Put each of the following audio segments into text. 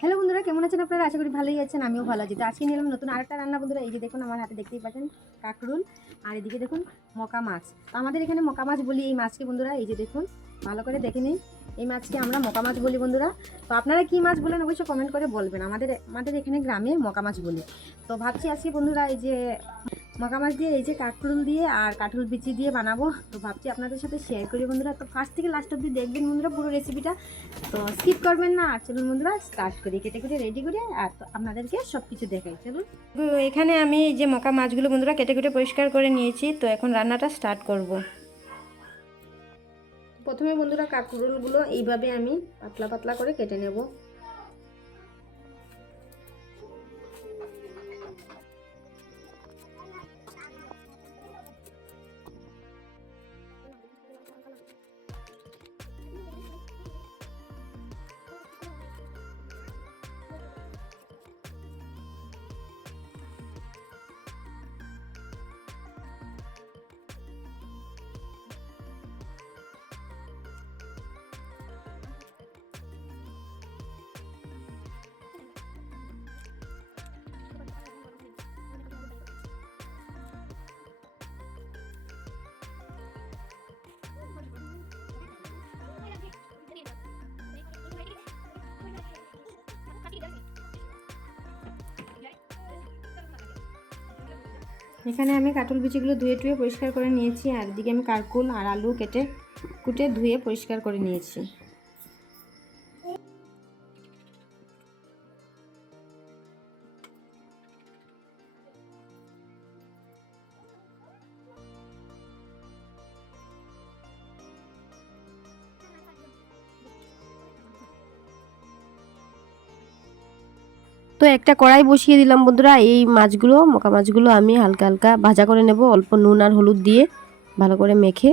Hello বন্ধুরা, কেমন আছেন আপনারা? আশা করি ভালোই আছেন, আমিও ভালো আছি। তো আজকে নিলাম নতুন আরেকটা রান্না বন্ধুরা, এই যে দেখুন, আমার হাতে দেখতেই পাচ্ছেন, কাকরুল আর এদিকে দেখুন, মকা মাছ। তো আমাদের এখানে মকা মাছ বলি এই মাছকে বন্ধুরা, এই যে দেখুন, ভালো করে দেখে নিন। এই মাছকে আমরা মকা মাছ বলি বন্ধুরা। তো আপনারা কী মাছ বলেন অবশ্যই কমেন্ট করে বলবেন। আমাদের আমাদের এখানে গ্রামে মকা মাছ বলি। তো ভাবছি আজকে বন্ধুরা, এই যে মকা মাছ দিয়ে এই যে কাকরুল দিয়ে আর কাঠুল বিচি দিয়ে বানাবো। তো ভাবছি আপনাদের সাথে শেয়ার করি বন্ধুরা। তো ফার্স্ট থেকে লাস্ট অব্দি দেখবেন বন্ধুরা পুরো রেসিপিটা তো স্কিপ করবেন না। আর চলুন বন্ধুরা স্টার্ট করি, কেটে কেটে রেডি করে আর আপনাদেরকে সব কিছু দেখাই। চলুন। তো এখানে আমি যে মকা মাছগুলো বন্ধুরা কেটে কেটে পরিষ্কার করে নিয়েছি। তো এখন রান্নাটা স্টার্ট করব। প্রথমে বন্ধুরা কাকরুলগুলো এইভাবে আমি পাতলা পাতলা করে কেটে নেব। এখানে আমি কাটুল বিচিগুলো ধুয়ে টুয়ে পরিষ্কার করে নিয়েছি, আর এদিকে আমি কারকুল আর আলু কেটে কুটে ধুয়ে পরিষ্কার করে নিয়েছি। তো একটা কড়াই বসিয়ে দিলাম বন্ধুরা। এই মাছগুলো, মকা মাছগুলো আমি হালকা হালকা ভাজা করে নেব, অল্প নুন আর হলুদ দিয়ে ভালো করে মেখে।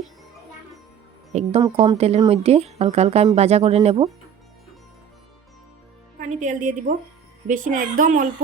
একদম কম তেলের মধ্যে হালকা হালকা আমি ভাজা করে নেব। পানি তেল দিয়ে দিব। বেশি না, একদম অল্প।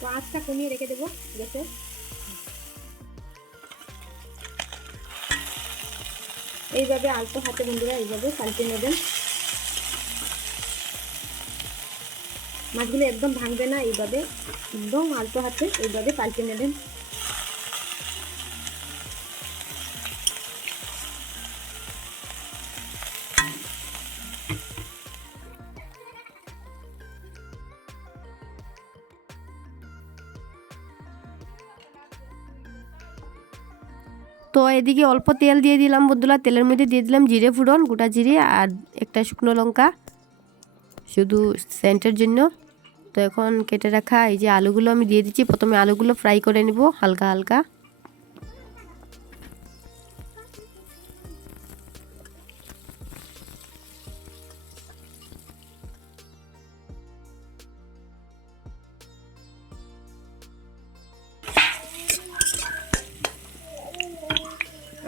তো আঁচটা কমিয়ে রেখে দেবো গ্যাসে এইভাবে আলতো হাতে বন্ধুরা এইভাবে পাল্টে নেবেন। মাছগুলো একদম ভাঙবে না, এইভাবে একদম আলতো হাতে এইভাবে পাল্টে নেবেন। তো এদিকে অল্প তেল দিয়ে দিলাম বন্ধুরা। তেলের মধ্যে দিয়ে দিলাম জিরে ফুড়ন, গোটা জিরে আর একটা শুকনো লঙ্কা। শুধু সেন্টের জন্য। তো এখন কেটে রাখা এই যে আলুগুলো আমি দিয়ে দিচ্ছি। প্রথমে আলুগুলো ফ্রাই করে নিব হালকা হালকা।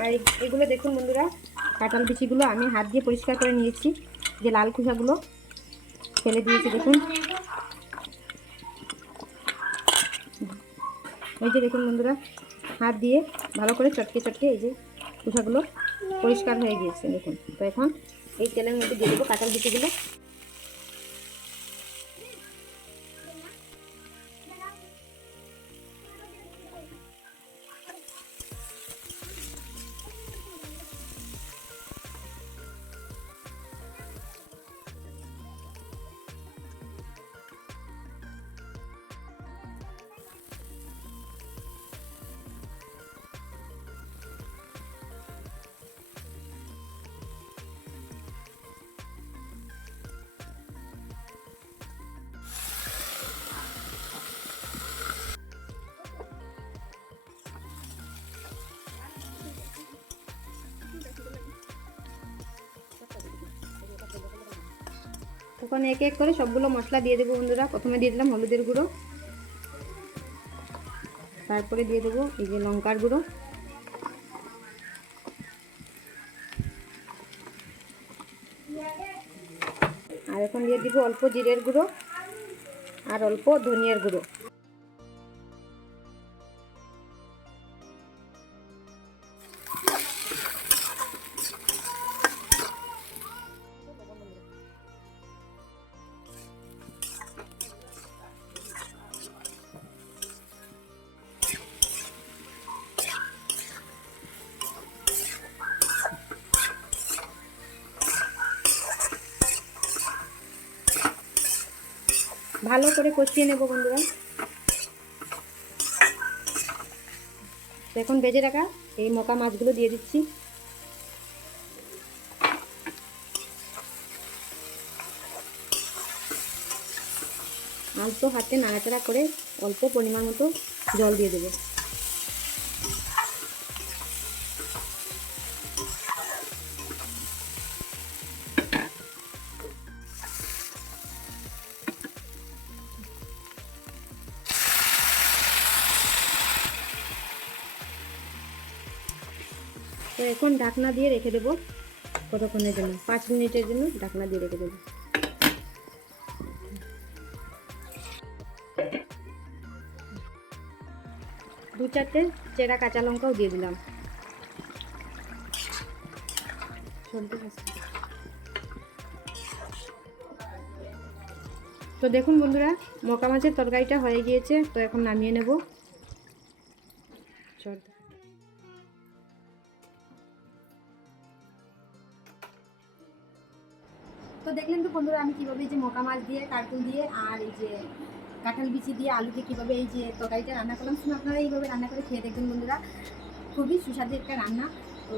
আর এগুলো দেখুন বন্ধুরা, কাঁঠাল বিচিগুলো আমি হাত দিয়ে পরিষ্কার করে নিয়েছি, যে লাল খোসাগুলো ফেলে দিয়েছি, দেখুন। এই যে দেখুন বন্ধুরা, হাত দিয়ে ভালো করে চটকে চটকে এই যে খোসাগুলো পরিষ্কার হয়ে গিয়েছে, দেখুন। তো এখন এই তেলের মধ্যে দিয়ে দেবো কাঁঠাল বিচিগুলো এখন এক এক করে সবগুলো মশলা দিয়ে দেবো বন্ধুরা। প্রথমে দিয়ে দিলাম হলুদের গুঁড়ো। তারপরে দিয়ে দেবো এই যে লঙ্কার গুঁড়ো। আর এখন দিয়ে দিব অল্প জিরের গুঁড়ো আর অল্প ধনিয়ার গুঁড়ো। ভালো করে কষিয়ে নেব বন্ধুরা। এখন বেজে রাখা এই মকা মাছগুলো দিয়ে দিচ্ছি। আলতো হাতে নাড়াচাড়া করে অল্প পরিমাণ মতো জল দিয়ে দেবো। তো এখন ঢাকনা দিয়ে রেখে দেবো কতক্ষণের জন্য? পাঁচ মিনিটের জন্য ঢাকনা দিয়ে রেখে দেবো। দু চারটে চেরা কাঁচা লঙ্কাও দিয়ে দিলাম। তো দেখুন বন্ধুরা, মকা মাছের তরকারিটা হয়ে গিয়েছে, তো এখন নামিয়ে নেব। চল। তো দেখলেন তো বন্ধুরা আমি কীভাবে এই যে মকা মাছ দিয়ে কার্টুন দিয়ে আর এই যে কাঁঠাল বিচি দিয়ে আলুতে কীভাবে এই যে তরকারিটা রান্না করলাম শুনে আপনারা এইভাবে রান্না করে খেয়ে দেখবেন বন্ধুরা। খুবই সুস্বাদু একটা রান্না।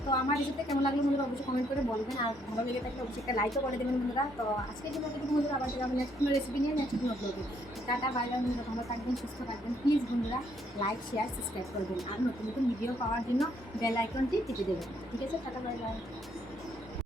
তো আমার রেসিপিটা কেমন লাগল বন্ধুরা অবশ্যই কমেন্ট করে বলবেন। আর ভালো লেগে থাকলে অবশ্যই একটা লাইকও করে দেবেন বন্ধুরা। তো আজকে জন্য বন্ধুরা আবার দেখাবো নেক্সট কোনো রেসিপি নিয়ে নেক্সট কোনো ব্লগে টাটা বাই বাই বন্ধুরা। ভালো থাকবেন, সুস্থ থাকবেন। প্লিজ বন্ধুরা লাইক শেয়ার সাবস্ক্রাইব করবেন আর নতুন নতুন ভিডিও পাওয়ার জন্য বেল আইকনটি টিপে দেবেন। ঠিক আছে? Tata bye bye